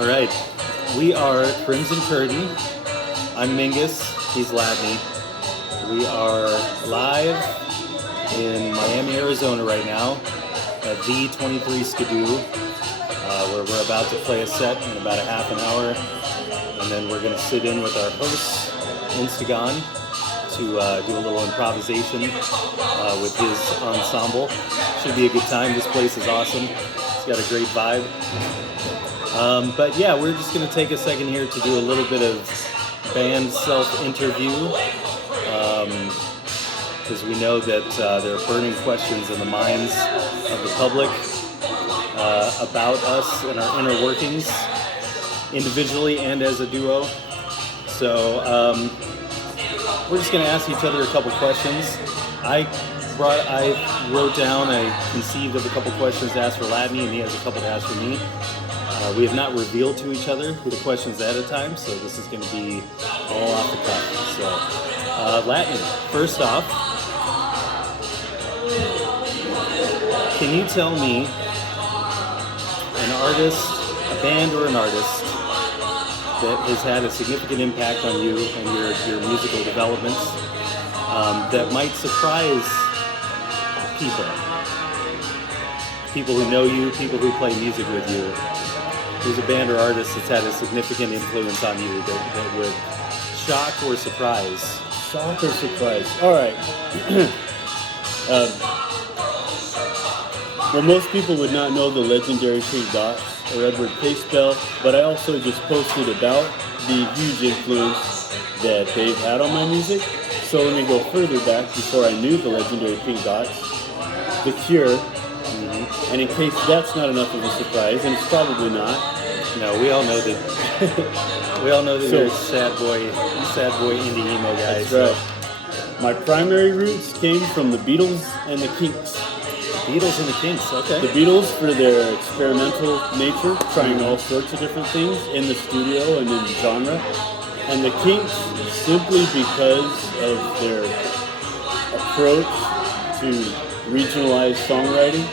All right, we are Crimson Curtain. I'm Mingus, he's Ladney. We are live in Miami, Arizona right now at the 23 Skidoo, where we're about to play a set in about a half an hour. And then we're going to sit in with our host, Instagon, to do a little improvisation with his ensemble. Should be a good time. This place is awesome. It's got a great vibe. But yeah, we're just going to take a second here to do a little bit of band self-interview, because we know that there are burning questions in the minds of the public about us and our inner workings, individually and as a duo. So we're just going to ask each other a couple questions. I conceived of a couple questions to ask for Ladney, and he has a couple to ask for me. We have not revealed to each other the questions at a time, so this is going to be all off the cuff. So, Ladney, first off, can you tell me an artist, a band or an artist that has had a significant impact on you and your musical developments that might surprise people who know you, people who play music with you? Who's a band or artist that's had a significant influence on you that would shock or surprise? Shock or surprise? All right. Well, most people would not know the legendary Pink Dots or Edward Pacebell, but I also just posted about the huge influence that they've had on my music. So let me go further back before I knew the legendary Pink Dots, The Cure. And in case that's not enough of a surprise, and it's probably not. No, we all know that. We all know that you're a sad boy indie emo guy. That's right. My primary roots came from the Beatles and the Kinks. Beatles and the Kinks, okay. The Beatles for their experimental nature, trying all sorts of different things in the studio and in genre. And the Kinks simply because of their approach to regionalized songwriting.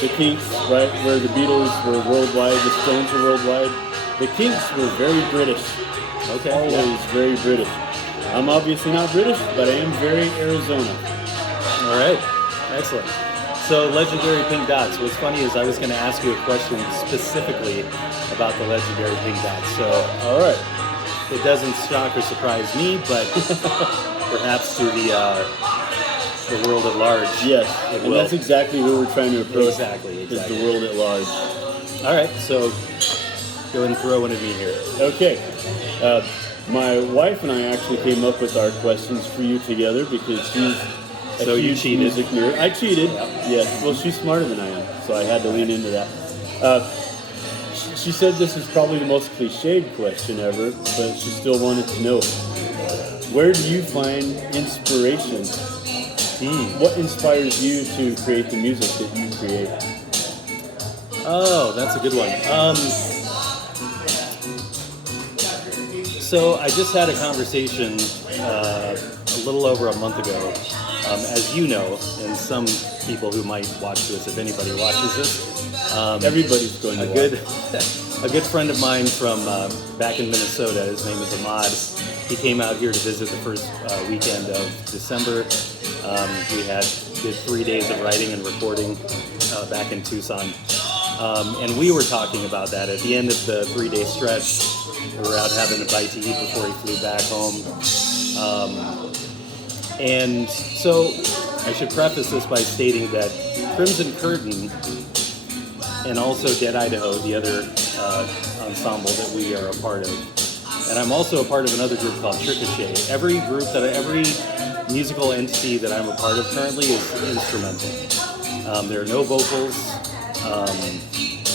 The Kinks, right, where the Beatles were worldwide, the Stones were worldwide. The Kinks were very British. Okay. Always very British. I'm obviously not British, but I am very Arizona. All right. Excellent. So, legendary Pink Dots. What's funny is I was going to ask you a question specifically about the legendary Pink Dots. So, all right. It doesn't shock or surprise me, but perhaps to the world at large. Yes, and that's exactly what we're trying to approach. Exactly. Is the world at large. All right, so go ahead and throw one at me here. Okay. My wife and I actually came up with our questions for you together because she's a huge music nerd. I cheated. Yep. Yes. Well, she's smarter than I am, so I had to lean into that. She said this is probably the most cliched question ever, but she still wanted to know, where do you find inspiration? What inspires you to create the music that you create? Oh, that's a good one. So I just had a conversation a little over a month ago. As you know, and some people who might watch this, if anybody watches this, everybody's going to watch. A good friend of mine from back in Minnesota, his name is Ahmad. He came out here to visit the first weekend of December. We did 3 days of writing and recording back in Tucson. And we were talking about that. At the end of the 3-day stretch, we were out having a bite to eat before he flew back home. And so I should preface this by stating that Crimson Curtain and also Dead Idaho, the other ensemble that we are a part of, and I'm also a part of another group called Ricochet. Every musical entity that I'm a part of currently is instrumental. There are no vocals.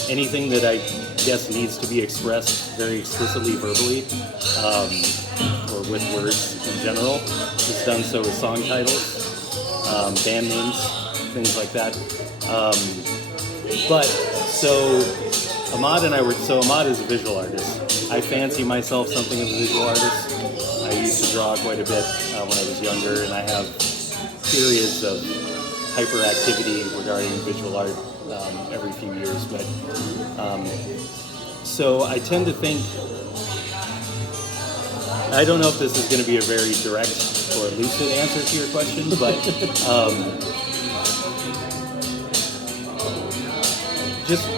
Anything that I guess needs to be expressed very explicitly verbally, or with words in general, is done so with song titles, band names, things like that. But so Ahmad is a visual artist. I fancy myself something of a visual artist. I used to draw quite a bit when I was younger, and I have periods of hyperactivity regarding visual art every few years. But So I tend to think, I don't know if this is going to be a very direct or lucid answer to your question, but just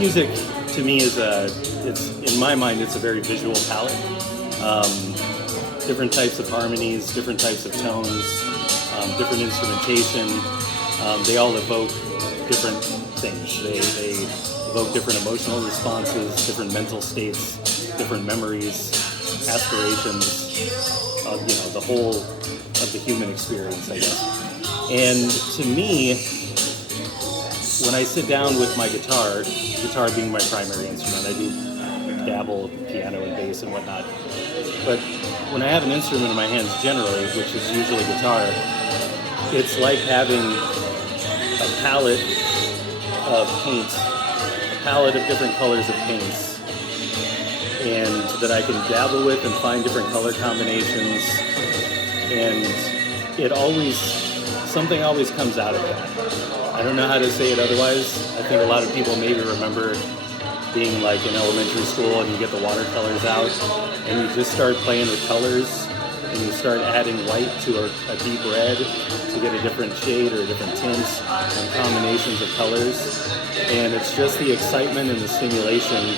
music to me is it's in my mind, it's a very visual palette. Different types of harmonies, different types of tones, different instrumentation, they all evoke different things. They evoke different emotional responses, different mental states, different memories, aspirations, the whole of the human experience, I guess. And to me, when I sit down with my guitar being my primary instrument, I do dabble piano and bass and whatnot, but when I have an instrument in my hands generally, which is usually guitar, it's like having a palette of paints, a palette of different colors of paints, and that I can dabble with and find different color combinations, and something always comes out of that. I don't know how to say it otherwise. I think a lot of people maybe remember being like in elementary school and you get the watercolors out and you just start playing with colors and you start adding white to a deep red to get a different shade or different tints and combinations of colors. And it's just the excitement and the stimulation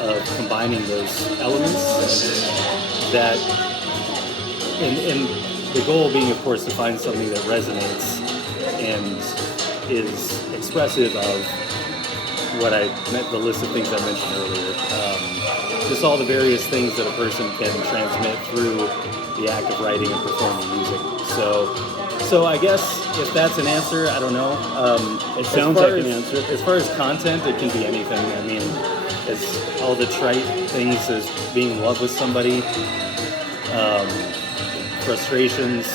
of combining those elements that, and the goal being, of course, to find something that resonates and is expressive of what I meant, the list of things I mentioned earlier. Just all the various things that a person can transmit through the act of writing and performing music. So I guess if that's an answer, I don't know. It sounds like an answer. As far as content, it can be anything. I mean, it's all the trite things as being in love with somebody, frustrations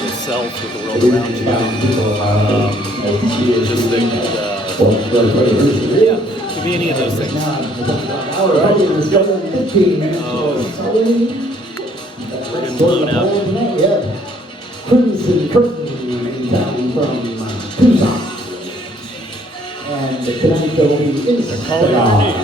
with self, with the world around you, just yeah, it could be any of those things. We're getting blown out. Crimson Curtain down from Tucson. And tonight there will be They're calling our name.